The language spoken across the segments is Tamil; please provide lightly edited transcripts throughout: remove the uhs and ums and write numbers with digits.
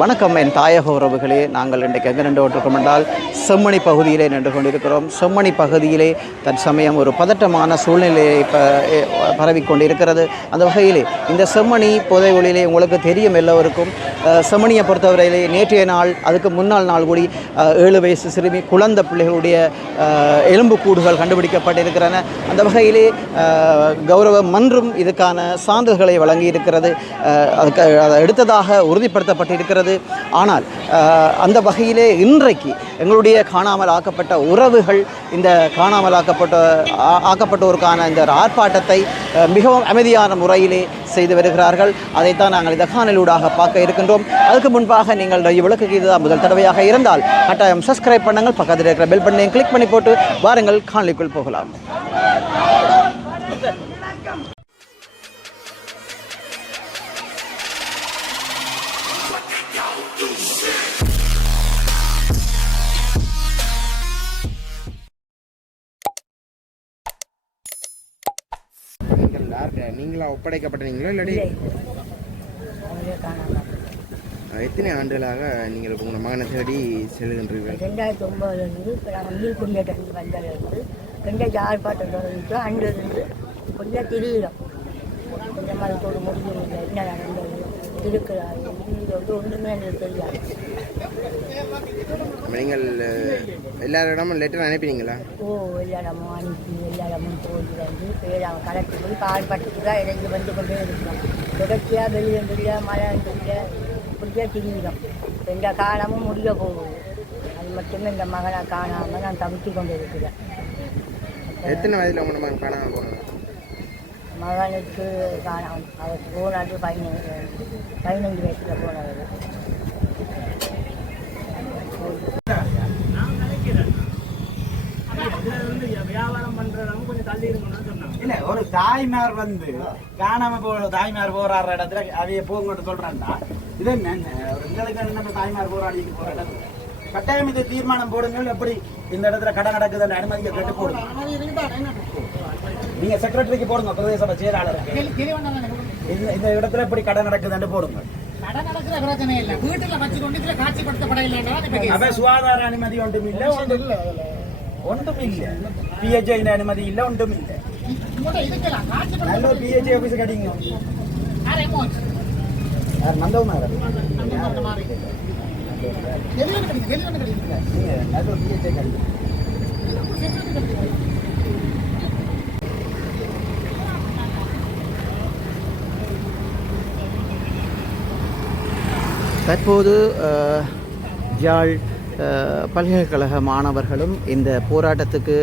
வணக்கம் என் தாயக உறவுகளே, நாங்கள் இன்றைக்கு எங்கே நின்று கொண்டிருக்கோம் என்றால் செம்மணி பகுதியிலே நின்று கொண்டிருக்கிறோம். செம்மணி பகுதியிலே தற்சமயம் ஒரு பதட்டமான சூழ்நிலையை பரவிக்கொண்டு இருக்கிறது. அந்த வகையிலே இந்த செம்மணி புதைகுழியிலே உங்களுக்கு தெரியும் எல்லோருக்கும், செம்மணியை பொறுத்தவரையிலே நேற்றைய நாள் அதுக்கு முன்னாள் நாள் கூடி 7 வயசு சிறுமி குழந்தை பிள்ளைகளுடைய எலும்புக்கூடுகள் கண்டுபிடிக்கப்பட்டிருக்கிறன. அந்த வகையிலே கௌரவ மன்றம் இதுக்கான சான்றுகளை வழங்கி இருக்கிறது, அதை எடுத்ததாக உறுதிப்படுத்தப்பட்டிருக்கிறது. ஆனால் அந்த வகையிலே இன்றைக்கு எங்களுடைய காணாமல் ஆக்கப்பட்ட உறவுகள் இந்த காணாமல் ஆக்கப்பட்டோருக்கான இந்த ஆர்ப்பாட்டத்தை மிகவும் அமைதியான முறையிலே செய்து வருகிறார்கள். அதைத்தான் நாங்கள் இந்த காணொளியூடாக பார்க்க இருக்கின்றோம். அதுக்கு முன்பாக நீங்கள் விளக்குக்கு இதுதான் முதல் தடவையாக இருந்தால் கட்டாயம் சப்ஸ்கிரைப் பண்ணுங்கள், பக்கத்தில் இருக்கிற பெல் பட்டனையும் கிளிக் பண்ணி போட்டு வாருங்கள் காணொளிக்குள் போகலாம். நீங்களா ஒப்படைக்கப்பட்டீங்களா இல்லாடி எத்தனை ஆண்டுகளாக நீங்கள் உங்கள் மகனை தேடி செல்கின்றீர்கள்? 2009 இப்போ நாங்கள் மீள் குடியேற்றம் வந்ததிலிருந்து 2006 அன்றிலிருந்து கொஞ்சம் தெரியும். இந்த மதத்தோடு முடியவில்லை, என்ன நடந்தது இருக்கிறார் ஒன்றுமே எனக்கு தெரியாது. நீங்கள் எல்லா இடமும் லெட்டர் அனுப்பினீங்களா? எல்லா இடமும் அனுப்பி எல்லா இடமும் போய் வந்து பேராக கலெக்டர் போய் பாடுபட்டுக்கு தான் இறங்கி வந்து கொண்டே இருக்கிறோம். தொடர்ச்சியாக வெளியே மழை இல்லை, இப்படிதான் தெரியும். எந்த காலமும் முடிய போகுது. அது மட்டுமே இந்த மகனை காணாமல் நான் தவித்து கொண்டு இருக்கிறேன். எத்தனை வயதில் உங்களோட மகன் காணாமல் போனோம்? மகனுக்கு காணாமல் அவர் போனாது 15 வயசில் போனவர். இல்ல ஒரு தாய்மார் வந்து காணாம தாய்மார் போராடுற இடத்துல அவைய போங்கன்னு சொல்றாங்கன்னா இது என்ன எங்களுக்கு என்ன தாய்மார் போராடிட்டு போற இடத்துல கட்டாயம் இது தீர்மானம் போடுங்கள். எப்படி இந்த இடத்துல கடை நடக்குது அனுமதியை கேட்டு போடுங்க. நீங்க செக்ரட்டரிக்கு போடுங்க, பிரதேச சபை செயலாளருக்கு இந்த இடத்துல எப்படி கடை நடக்குதுன்னு போடுங்க. சுகாதார அனுமதி ஒன்றும் இல்லை, ஒன்றும் இல்லை. பிஹெச்ஐ அனுமதி இல்லை, ஒன்றும் இல்லை. நல்ல ஒரு பிஹெச்ஐ ஆபீஸ் கிடைங்க. நந்தவும் நல்ல ஒரு பிஹெச்ஐ கிடைக்கும். தற்போது யாழ் பல்கலைக்கழக மாணவர்களும் இந்த போராட்டத்துக்கு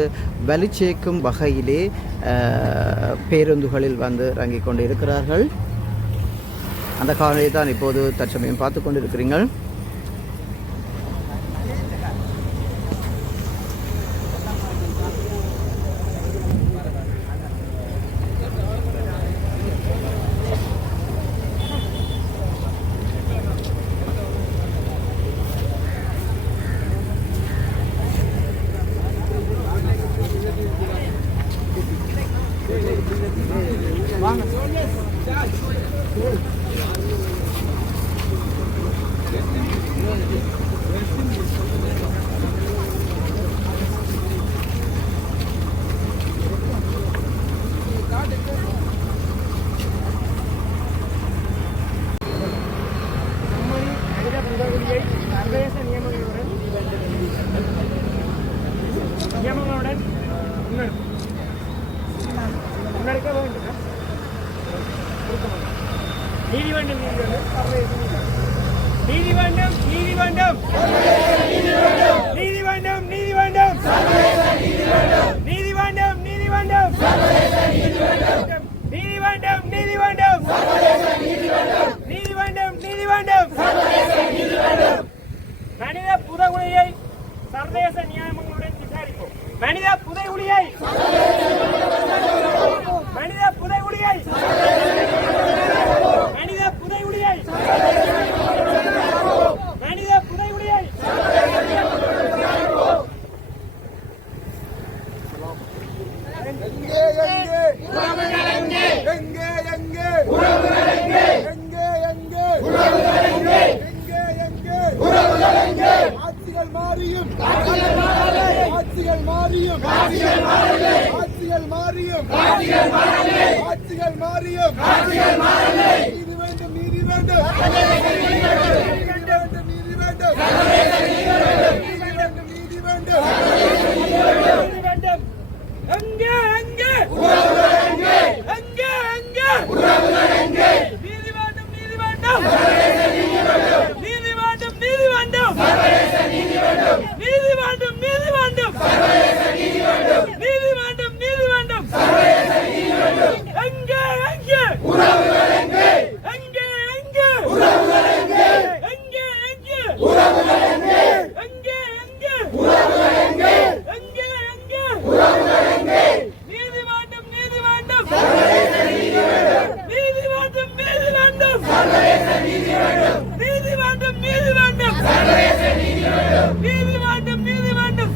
வலுச்சேர்க்கும் வகையிலே பேருந்துகளில் வந்து இறங்கிக் கொண்டு இருக்கிறார்கள். அந்த காலையை தான் இப்போது தற்சமயம் பார்த்து கொண்டு இருக்கிறீர்கள். நியமங்களுடன் முன்னெடுக்க வேண்டும். நீதி வேண்டும், நீதி வேண்டும், நீதி வேண்டும், நீதி வேண்டும், நீதி வேண்டும், நீதி வேண்டும், நீதி வேண்டும், நீதி வேண்டும், நீதி வேண்டும், நீதி வேண்டும், நீதி வேண்டும். மனித புதைகுழியை சர்வதேச நியமங்களுடன் விசாரிப்போம். மனித புதைகுழியை மனித புதைகுழியை மனித புதைகுழியை மனித புதைகுழியை எங்கே நீதி வேண்டும் எங்கே எங்கே எங்கே எங்கே நீதி வேண்டும் நீதி வேண்டும் நீதி வேண்டும் நீதி வேண்டும் நீதி வேண்டும் நீதி வேண்டும் நீதி வேண்டும் நீதி வேண்டும் எங்கே எங்கே எங்கே எங்கே எங்கே எங்கே எங்கே எங்கே எங்கே நீதி வேண்டும் நீதி வேண்டும் நீதி வேண்டும் நீதி வேண்டும் நீதி வேண்டும் நீதி வேண்டும் நீதி வேண்டும் நீதி வேண்டும் வேண்டும்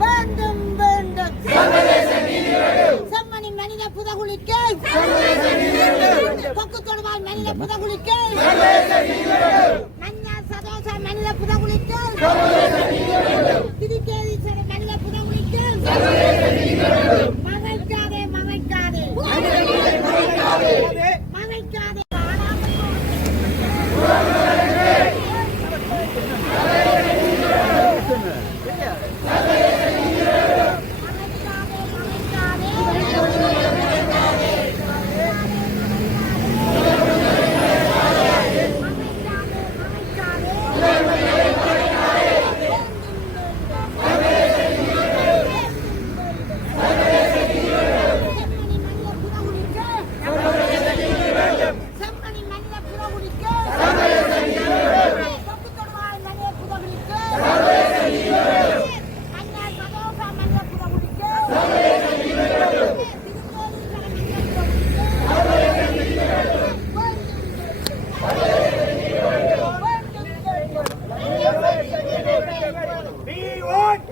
வேண்டும் வேண்டும் வேண்டும் செம்மணி மனித புதகுலிக்க கொக்கு தொடுவால் மனித புதகுலிக்க மஞ்சா சதோச மனித புதகுலிக்க திரிகேதீஸ்வர மனித புதகுலிக்க மறைக்காதே மறைக்காதே மறைக்காதே செம்மணி மனித புதகுலிக்க கொக்கு தொடுவால் மனித புதகுலிக்க மஞ்சா சதோச மனித புதகுலிக்க We want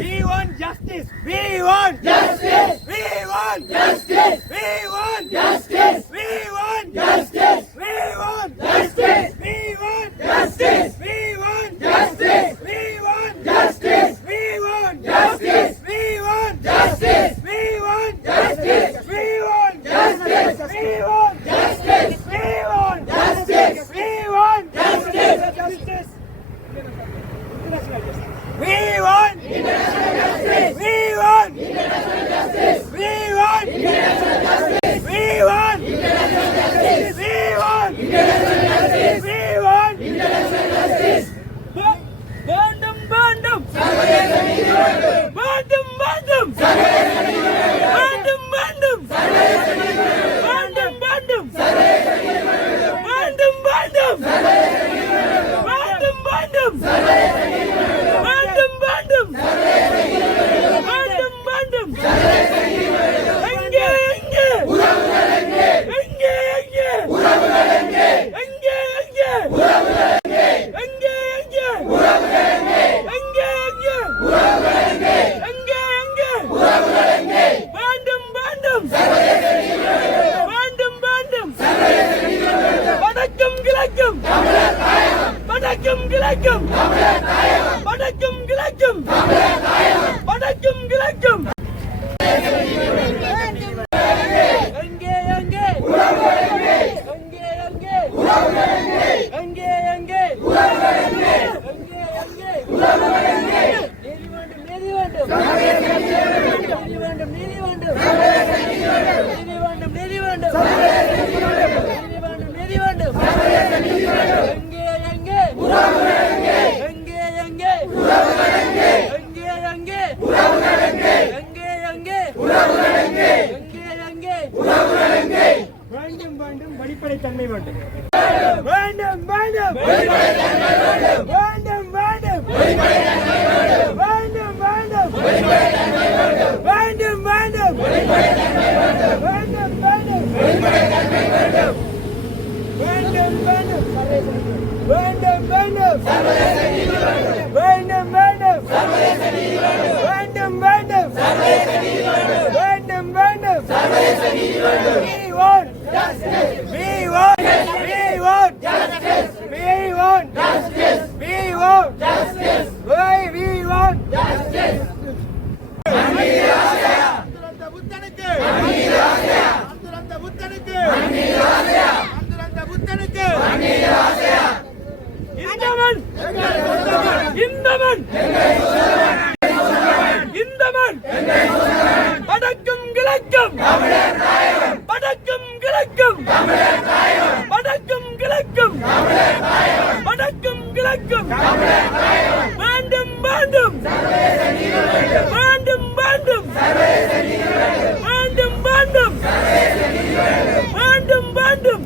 we want justice. We want justice. We want justice. We want justice. We want justice. We want justice. We want justice. We want justice. We want justice. We want justice. We want justice. We want justice. We want justice. We want justice. We want justice. We want justice. We want international justice. We want international justice. We want international justice. We want international justice. We want international justice. We want international justice. வேண்டும் வேண்டும் சர்வதேச நீதி வேண்டும். வேண்டும் வேண்டும் சர்வதேச நீதி வேண்டும். வேண்டும் வேண்டும் சர்வதேச நீதி வேண்டும். வேண்டும் வேண்டும் சர்வதேச நீதி வேண்டும். வேண்டும் வேண்டும் சர்வதேச நீதி வேண்டும். வேண்டும் வேண்டும் சர்வதேச நீதி வேண்டும். வேண்டும் வேண்டும் சர்வதேச நீதி வேண்டும். வேண்டும் வேண்டும் சர்வதேச நீதி வேண்டும். எங்கே எங்கே உறவுகள் எங்கே எங்கே எங்கே உறவுகள் எங்கே எங்கே எங்கே உறவுகள் எங்கே எங்கே எங்கே உறவுகள் எங்கே எங்கே எங்கே உறவுகள் எங்கே எங்கே எங்கே உறவுகள் எங்கே வேண்டும் வேண்டும் சர்வதேச நீதி வேண்டும். வேண்டும் வேண்டும் சர்வதேச நீதி வேண்டும். வடக்கும் கிழக்கும் தமிழர் தாயகம். வடக்கும் கிழக்கும் தமிழர் தாயகம். வடக்கும் கிழக்கும் தமிழர் தாயகம். வடக்கும் கிழக்கும் எங்கே எங்கே உறவுகள் எங்கே எங்கே எங்கே உறவுகள் எங்கே எங்கே எங்கே உறவுகள் எங்கே எங்கே எங்கே உறவுகள் எங்கே நீதி வேண்டும் நீதி வேண்டும் சர்வதேச நீதி வேண்டும். நீதி வேண்டும் நீதி வேண்டும் சர்வதேச நீதி வேண்டும். நீதி வேண்டும் நீதி வேண்டும் சர்வதேச நீதி வேண்டும். நீதி வேண்டும் நீதி வேண்டும் சர்வதேச நீதி வேண்டும். எங்கே எங்கே உறவுகள் எங்கே எங்கே எங்கே உறவுகள் எங்கே எங்கே எங்கே உறவுகள் எங்கே எங்கே எங்கே உறவுகள் எங்கே எங்கே எங்கே உறவுகள் எங்கே வேண்டும் வேண்டும் வெளிப்படைத்தன்மை வேண்டும். வேண்டும் வேண்டும் வெளிப்படைத்தன்மை வேண்டும். வேண்டும் வேண்டும் வெளிப்படைத்தன்மை வேண்டும். வேண்டும் வேண்டும் வெளிப்படைத்தன்மை வேண்டும். வேண்டும் வேண்டும் வெளிப்படைத்தன்மை வேண்டும். வேண்டும் வேண்டும் வெளிப்படைத்தன்மை வேண்டும். வேண்டும் வேண்டும் வேண்டும் வேண்டும் சர்வதேச நீதி வேண்டும். வேண்டும் வேண்டும் சர்வதேச நீதி வேண்டும். வேண்டும் வேண்டும் சர்வதேச நீதி வேண்டும். வேண்டும் வேண்டும் சர்வதேச கிழக்கும் வடக்கும் கிழக்கும் வேண்டும் வேண்டும் வேண்டும் வேண்டும் வேண்டும் வேண்டும் வேண்டும் வேண்டும்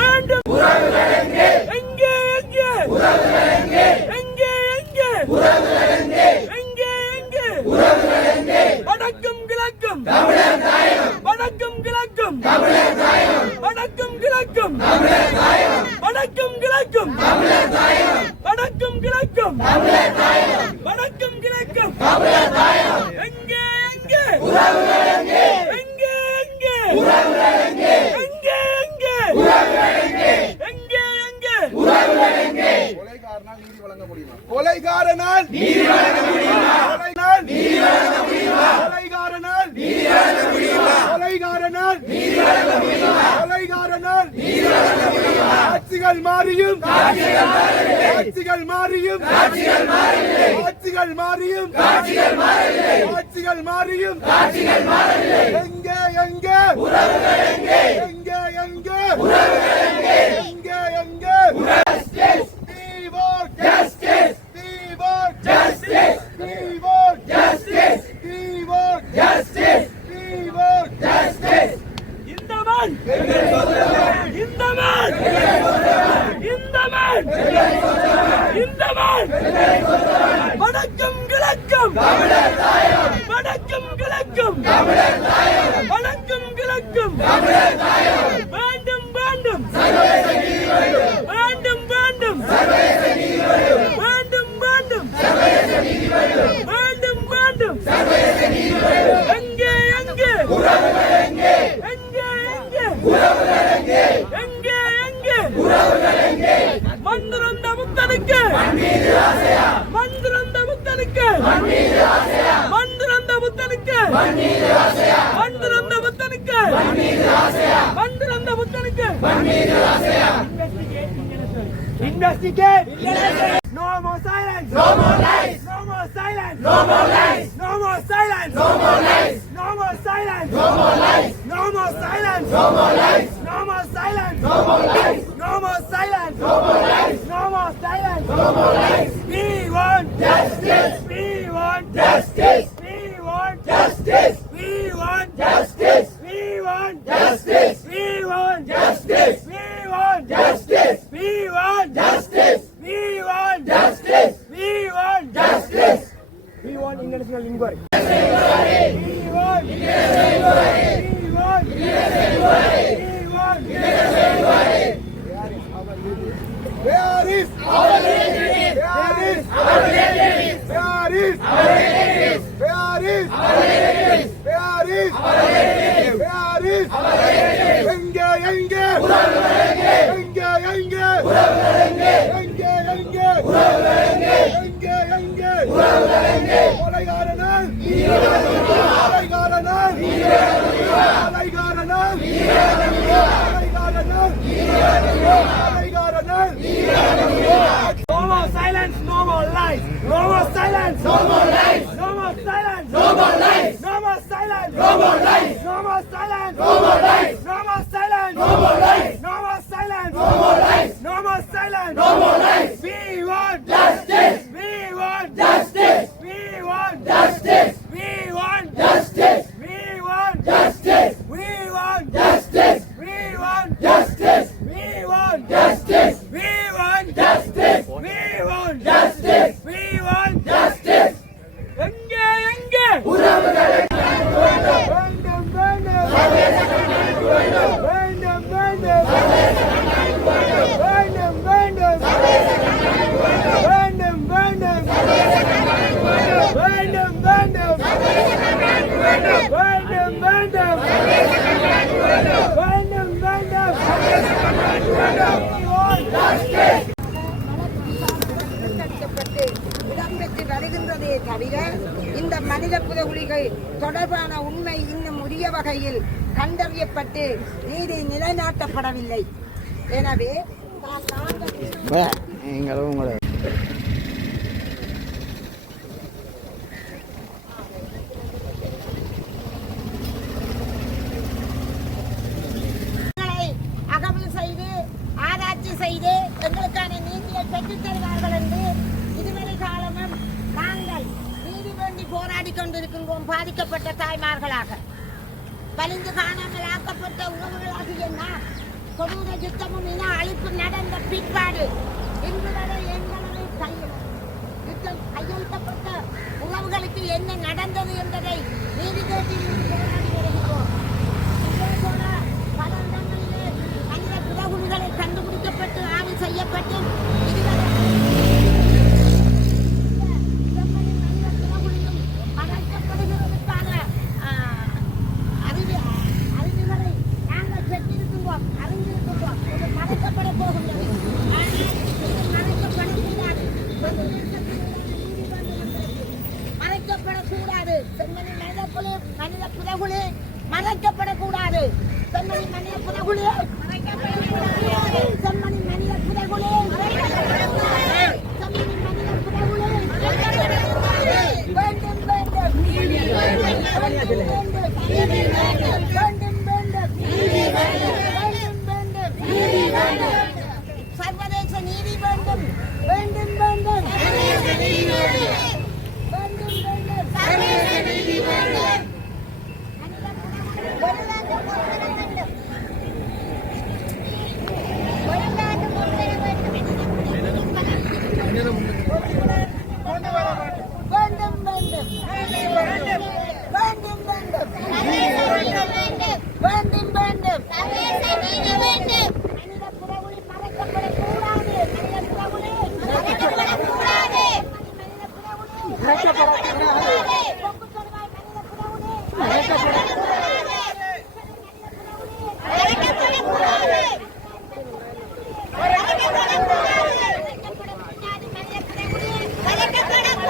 வேண்டும் எங்கே எங்கே எங்கே எங்கே எங்கே எங்கே வடக்கும் கிழக்கும் வடக்கும் கிழக்கும் வடக்கும் கிழக்கும் வடக்கும் கிழக்கும் வடக்கும் கிழக்கும் வடக்கும் கிழக்கும் எங்கே எங்கே எங்கே எங்கே எங்கே எங்கே எங்கே கொலைகாரனால் நீதி வழங்க முடியுமா? கொலைகாரனால் நீதி வழங்க முடியுமா? கொலைகாரனால் நீதி வழங்க முடியுமா? கொலைகாரனால் நீதி வழங்க முடியுமா? ஆட்சிகள் மாறியும் ஆட்சிகள் மாறியும் ஆட்சிகள் மாறியும் ஆட்சிகள் மாறியும் எங்கே எங்கே எங்கே எங்கே எங்கே எங்கே Justice! We want justice! We want justice! We want justice! We want justice! இந்த மண் இந்த மண் இந்த மண் இந்த மண் வடக்கும் கிழக்கும் வடக்கும் கிழக்கும் வடக்கும் கிழக்கும் வேண்டும் வேண்டும் வேண்டும் வேண்டும் வேண்டும் வேண்டும் வேண்டும் வேண்டும் எங்கே எங்கே எங்கே எங்கே எங்கே மந்திரந்த முத்தனுக்கு மந்திரந்த முத்தனுக்கு மந்திரந்த முத்தனுக்கு மந்திரந்த முத்தனுக்கு மந்திரந்த முத்தனுக்கு Investigate! No more silence! No more lies! No more silence! No more lies! No more silence! No more lies! No more silence! No more lies! No more silence! No more lies! No more silence! No more lies! No more silence! No more lies! No more silence! No more lies! We want justice! We want justice! We want justice! We want justice! We want justice! We want justice! We want justice! We want justice! We want justice! We want justice! We want international inquiry. We want international inquiry. We want international inquiry. We want international inquiry. Where is our leadership? Where is our leadership? Where is our leadership? Where is our leadership? Where is our leadership? Where is our leadership? எங்கே எங்கே எங்கே எங்கே எங்கே எங்கே எங்கே எங்கே கொலைகாரனால் கொலைகாரனால் கொலைகாரனால் கொலைகாரனால் No more silence, no more lies. No more silence, no more lies. No more silence, no more lies. No more silence, no more lies. No more silence, no more lies. No more silence, no more lies. No more silence, no more lies. No more silence, no more lies. We want justice. We want justice. We want justice. We want justice. We want justice. We want justice. We want justice. We want justice. We want justice. We want justice. We want justice. எங்கே எங்கே உறவுகளை வேண்டும் வேண்டும் வேண்டும் வேண்டும் வேண்டும் வேண்டும் வேண்டும் வேண்டும் முன்னெடுக்கப்பட்டு இடம்பெற்று வருகின்றதே தவிர இந்த மனித புதகுலிகள் தொடர்பான உண்மை இன்னும் உரிய வகையில் கண்டறியப்பட்டு நீதி நிலைநாட்டப்படவில்லை. எனவே நீங்களும் உங்களை அகவு செய்து முயற்சி செய்து எங்களுக்கான நீதியை பெற்றுத் தருவார்கள் என்று இதுவரை காலமும் நாங்கள் நீதி வேண்டி போராடி கொண்டிருக்கின்றோம். பாதிக்கப்பட்ட தாய்மார்களாக வலிந்து காணாமல் ஆக்கப்பட்ட உறவுகளாகிய நாம் கொடூர யுத்தமும் இன அழிப்பு நடந்த பிற்பாடு இன்று வரை எங்களது யுத்தம் கையெழுத்தப்பட்ட உறவுகளுக்கு என்ன நடந்தது என்பதை நீதி கேட்டு போராடி வருகிறோம். இதேபோல பல இடங்களிலே மனித புறகுழிகளை கண்டுபிடிக்கப்பட்டு ஆய்வு செய்யப்பட்டு இதுவரை மறைக்கப்படுகிறதுக்கான அறிவுகளை நாங்கள் பெற்றிருக்கின்றோம், அறிந்திருக்கின்றோம். இது மறைக்கப்பட போகின்றது. ஆனால் இது மறைக்கப்படக்கூடாது. மறைக்கப்படக்கூடாது. செம்மணி மனித புறகுழி மறைக்கப்படக்கூடாது. செம்மணி மனித புறகுழி மறைக்கப்படக்கூடாது. செம்மணி மனித புறகுழி மறைக்கப்படக்கூடாது. செம்மணி மனித புறகுழி மறைக்கப்படக்கூடாது. வேண்டும் வேண்டும் நீதி வேண்டும். வேண்டும் வேண்டும் நீதி வேண்டும். வேண்டும் வேண்டும் நீதி வேண்டும். வேண்டும் வேண்டும் நீதி வேண்டும். சர்வதேச நீதி வேண்டும். வேண்டும் வேண்டும் சர்வதேச நீதி வேண்டும். வேண்டும் வேண்டும் சர்வதேச நீதி வேண்டும். வெளிநாட்டு பொருட்கள் வேண்டும். வெளிநாட்டு பொருட்கள் வேண்டும். வேண்டும் வேண்டும் வேண்டும் வேண்டும் வேண்டும் வேண்டும் சர்வதேச நீதி வேண்டும். மனித புறகுழி மறைக்கப்படக்கூடாது. மனித புறகுழி மறைக்கப்படக்கூடாது. மனித புறகுழி மறைக்கப்படக்கூடாது. கொக்கு தொடுவாய் மனித புறகுழி மறைக்கப்படக்கூடாது. மறைக்கப்படக்கூடாது.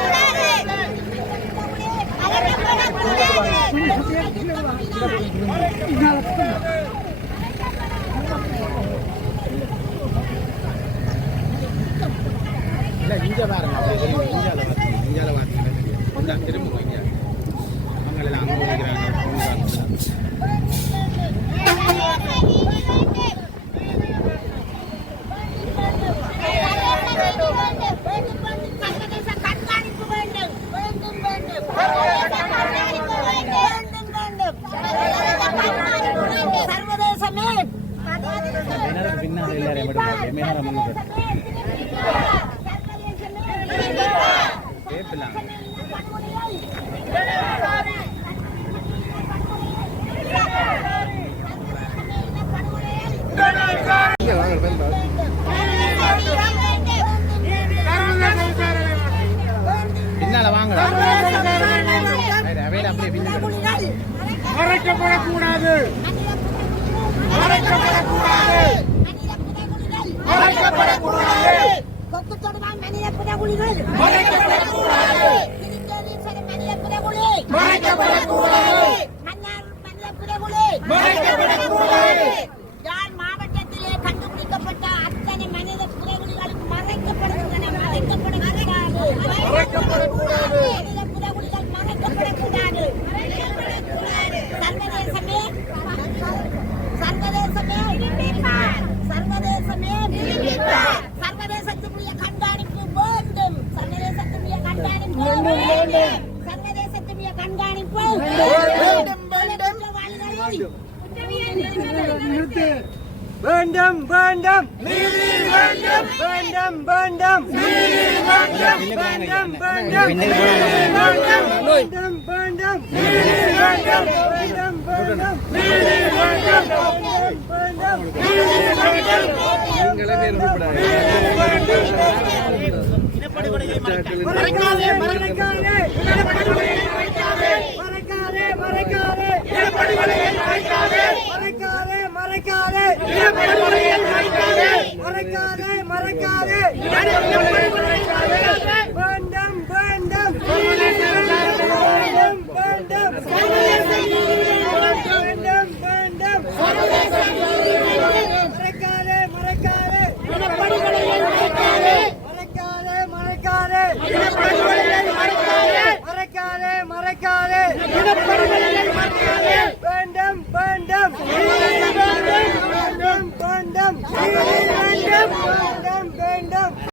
இங்க பாருங்க, இந்தியாவில் வாங்க திரும்ப வைங்க. அவங்க எல்லாம் அங்கே சர்வதேச கண்காணிப்பு வேண்டும். வேண்டும் வேண்டும் சர்வதேசமே பின்னால் எல்லாரும் கேட்கலாம். பின்னால வாங்கடா. மறைக்கப்படக்கூடாது. மறைக்கப்படக்கூடாது. மறைக்கப்படக்கூடாது. கொக்கு தொடுவாய் மனித புறகுழிகள் மறைக்கப்படக்கூடாது. திருக்கேதீஸ்வரர் மனித புறகுழி மறைக்கப்படக்கூடாது. மன்னார் மனித புறகுழி மறைக்கப்படக்கூடாது. யாழ் மாவட்டத்திலே கண்டுபிடிக்கப்பட்ட அத்தனை மனித புறகுழிகளும் மறைக்கப்படுகின்றன. மறைக்கப்படக்கூடாது. மறைக்கப்படக்கூடாது. மனித புறகுழிகள் மறைக்கப்படக்கூடாது. சர்வதேசமே சர்வதேசமே சர்வதேசமே சர்வதேசத்துடைய கண்காணிப்பு வேண்டும். சர்வதேசத்துடைய கண்காணிப்பு வேண்டும். சர்வதேசத்துடைய கண்காணிப்பு வேண்டும். வேண்டும் வேண்டும் நீதி வேண்டும். வேண்டும் வேண்டும் நீதி வேண்டும். வேண்டும் வேண்டும் வேண்டும் நீதி வேண்டும். வேண்டும் வேண்டும் நீதி வேண்டும். வேண்டும் வேண்டும் நீதி வேண்டும். வேண்டும் நீதி வேண்டும். மறைக்காதே மறைக்காதே